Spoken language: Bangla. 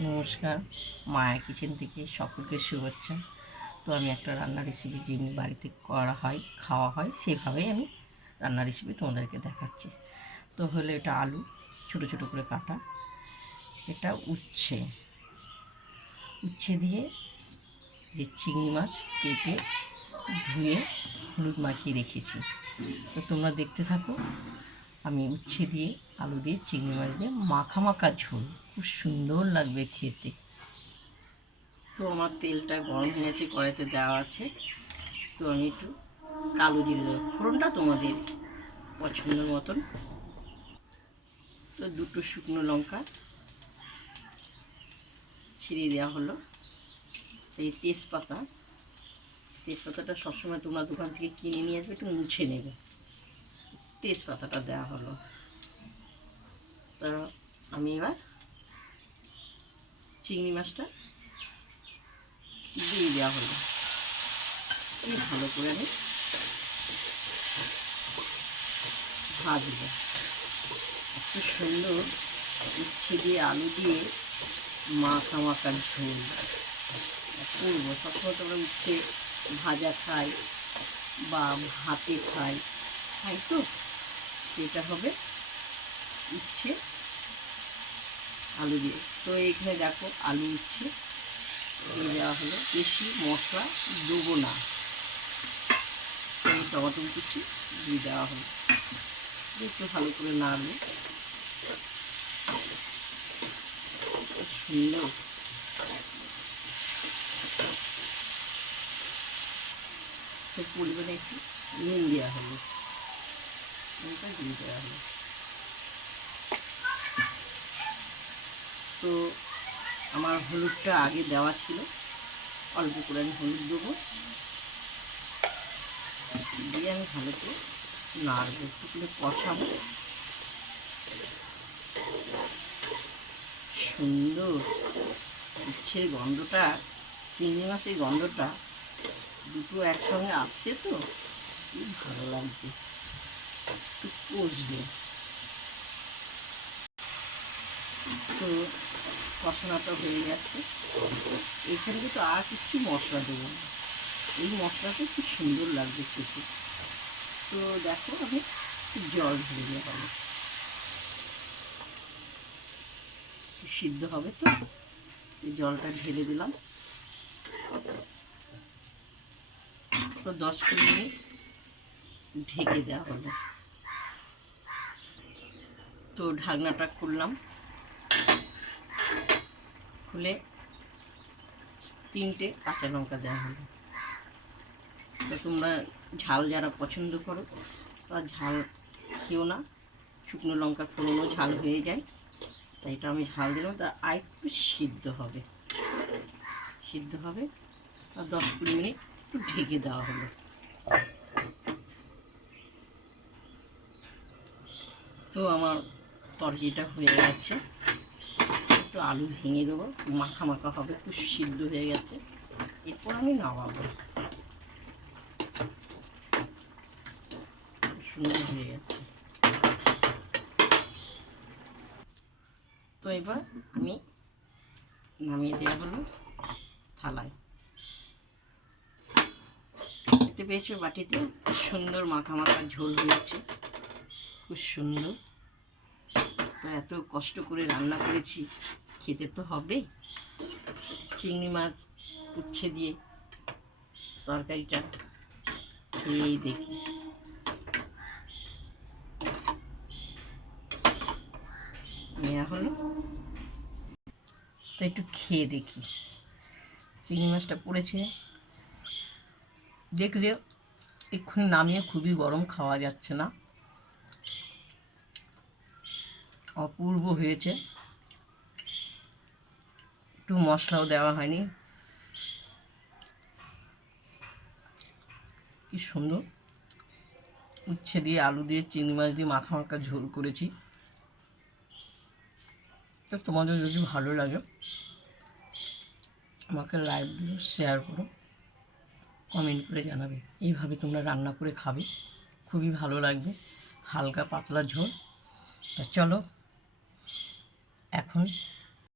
নমস্কার, মায়া কিচেন থেকে সকলকে শুভেচ্ছা। তো আমি একটা রান্নার রেসিপি যেমনি বাড়িতে করা হয়, খাওয়া হয়, সেভাবেই আমি রান্নার রেসিপি তোমাদেরকে দেখাচ্ছি। তো হলো এটা আলু ছোটো ছোটো করে কাটা, এটা উচ্ছে দিয়ে যে চিংড়ি মাছ কেটে ধুয়ে হলুদ মাখিয়ে রেখেছি। তো তোমরা দেখতে থাকো, আমি উচ্ছে দিয়ে আলু দিয়ে চিংড়ি মাছ দিয়ে মাখা মাখা ঝোল, খুব সুন্দর লাগবে খেতে। তো আমার তেলটা গরম হয়ে গেছে, কড়াইতে দেওয়া আছে। তো আমি একটু কালো জিরে দেবো, ফোড়নটা তোমাদের পছন্দ মতন। তো দুটো শুকনো লঙ্কা ছিঁড়ে দেওয়া হলো। এই তেজপাতাটা সবসময় তোমরা দোকান থেকে কিনে নিয়ে আসবে, একটু মুছে নেবে। তেজপাতাটা দেওয়া হলো। তা আমি এবার চিংড়ি মাছটা দিয়ে দেওয়া হলো। ভালো করে আমি ভাজবো। এত সুন্দর উচ্ছে দিয়ে আলু দিয়ে মাখা মাখা ঝোল করবো। সবসময় তোমরা উচ্ছে ভাজা খাই বা ভাতে খাই, তো এটা হবে উচ্ছে আলু দিয়ে। তো এখানে দেখো আলু উচ্ছে দিয়ে দেওয়া হলো, বেশি মশলা দেবো না। এই টমেটো কুচি দিয়ে দেওয়া হলো, একটু ভালো করে নাড়বো। সুন্দর তো পরিমাণে একটু নুন দেওয়া হলো, নুনটা দিয়ে দেওয়া হলো। তো আমার হলুদটা আগে দেওয়া ছিল, অল্প করে আমি হলুদ দেবো, দিয়ে আমি ভালো করে নাড়বো, একটু করে কষাবো। সুন্দর উচ্ছের গন্ধটা, চিংড়ি মাছের গন্ধটা দুটো একসঙ্গে আসছে, তো খুব ভালো লাগছে। একটু কষবে। তো কষানোটা হয়ে যাচ্ছে। এখানে কিন্তু আর কিছু মশলা দেবো না, এই মশলাটা খুব সুন্দর লাগবে খেতে। তো দেখো আমি জল ঢেলে দেওয়া হবে, সিদ্ধ হবে। তো জলটা ঢেলে দিলাম। তো 10-15 মিনিট ঢেকে দেওয়া হলো। তো ঢাকনাটা খুললাম, খুলে 3টে কাঁচা লঙ্কা দেওয়া হলো। তো তোমরা ঝাল যারা পছন্দ করো তারা ঝাল খেও না, শুকনো লঙ্কার ফোড়নও ঝাল হয়ে যায়, তাই এটা আমি ঝাল দিলাম। তা আর একটু সিদ্ধ হবে। আর 10-20 মিনিট একটু ঢেকে দেওয়া হলো। তো আমার তরকারিটা হয়ে গেছে। একটু আলু ভেঙে দেবো, মাখা মাখা হবে, একটু সিদ্ধ হয়ে গেছে। এরপর আমি নামাবো। সুন্দর হয়ে গেছে। তো এবার আমি নামিয়ে দেওয়া হলো থালায়। দেখতে পেয়েছো বাটিতে সুন্দর মাখা মাখা ঝোল হয়েছে, খুব সুন্দর। তো এত কষ্ট করে রান্না করেছি, খেতে তো হবে। চিংড়ি মাছ উচ্ছে দিয়ে তরকারিটা খেয়েই দেখি। নেওয়া হলো, তো একটু খেয়ে দেখি। চিংড়ি মাছটা পড়েছে, দেখলে এক্ষুনি নামিয়ে, খুবই গরম, খাওয়া যাচ্ছে না, অপূর্ব হয়েছে। একটু মশলাও দেওয়া হয়নি, কি সুন্দর উচ্ছে দিয়ে আলু দিয়ে চিংড়ি মাছ দিয়ে মাখা মাখা ঝোল করেছি। তো তোমাদের যদি ভালো লাগে আমাকে লাইক দিও, শেয়ার করো, কমেন্ট করে জানাবে। এইভাবে তোমরা রান্না করে খাবে, খুবই ভালো লাগবে। হালকা পাতলা ঝোল। তা চলো এখন